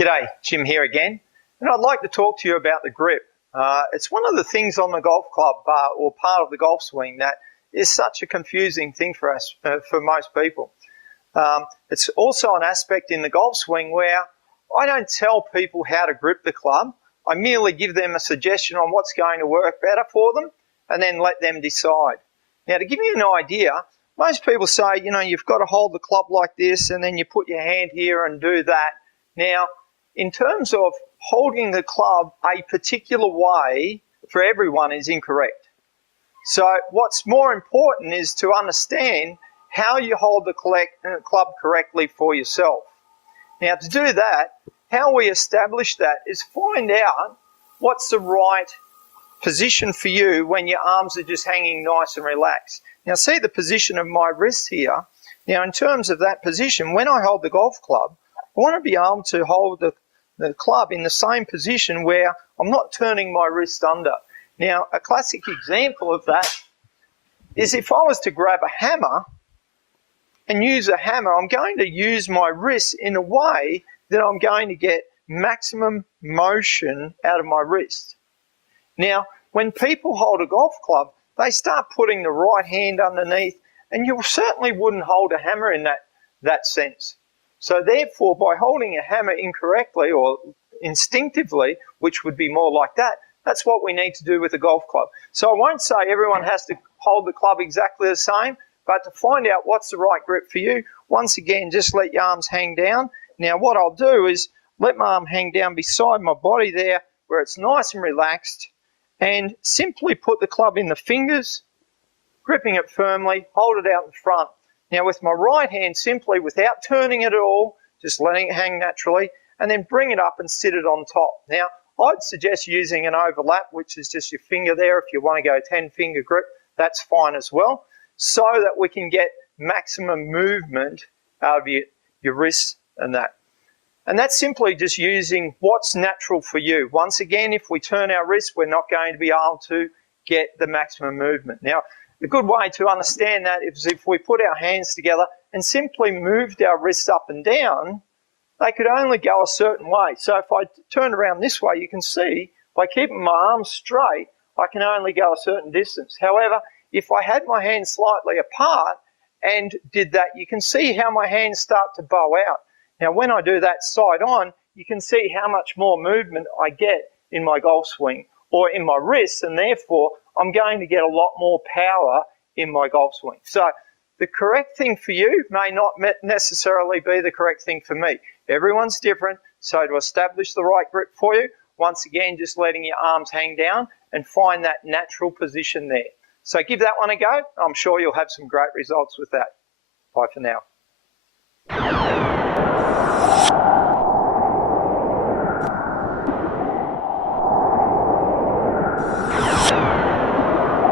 G'day, Jim here again, and I'd like to talk to you about the grip. It's one of the things on the golf club or part of the golf swing that is such a confusing thing for us, for most people. It's also an aspect in the golf swing where I don't tell people how to grip the club. I merely give them a suggestion on what's going to work better for them and then let them decide. Now, to give you an idea, most people say, you've got to hold the club like this and then you put your hand here and do that. Now, in terms of holding the club a particular way for everyone is incorrect. So what's more important is to understand how you hold the club correctly for yourself. Now, to do that, how we establish that is find out what's the right position for you when your arms are just hanging nice and relaxed. Now, see the position of my wrist here. Now, in terms of that position, when I hold the golf club, I want to be able to hold the club in the same position where I'm not turning my wrist under. Now, a classic example of that is if I was to grab a hammer and use a hammer, I'm going to use my wrist in a way that I'm going to get maximum motion out of my wrist. Now, when people hold a golf club, they start putting the right hand underneath, and you certainly wouldn't hold a hammer in that sense. So therefore, by holding a hammer incorrectly or instinctively, which would be more like that, that's what we need to do with a golf club. So I won't say everyone has to hold the club exactly the same, but to find out what's the right grip for you, once again, just let your arms hang down. Now what I'll do is let my arm hang down beside my body there where it's nice and relaxed, and simply put the club in the fingers, gripping it firmly, hold it out in front. Now with my right hand, simply without turning it at all, just letting it hang naturally, and then bring it up and sit it on top. Now I'd suggest using an overlap, which is just your finger there. If you want to go 10-finger grip, that's fine as well, so that we can get maximum movement out of your wrists and that. And that's simply just using what's natural for you. Once again, if we turn our wrists, we're not going to be able to get the maximum movement. Now, a good way to understand that is if we put our hands together and simply moved our wrists up and down, they could only go a certain way. So if I turn around this way, you can see by keeping my arms straight, I can only go a certain distance. However, if I had my hands slightly apart and did that, you can see how my hands start to bow out. Now, when I do that side on, you can see how much more movement I get in my golf swing or in my wrists, and therefore I'm going to get a lot more power in my golf swing. So the correct thing for you may not necessarily be the correct thing for me. Everyone's different, so to establish the right grip for you, once again, just letting your arms hang down and find that natural position there. So give that one a go. I'm sure you'll have some great results with that. Bye for now.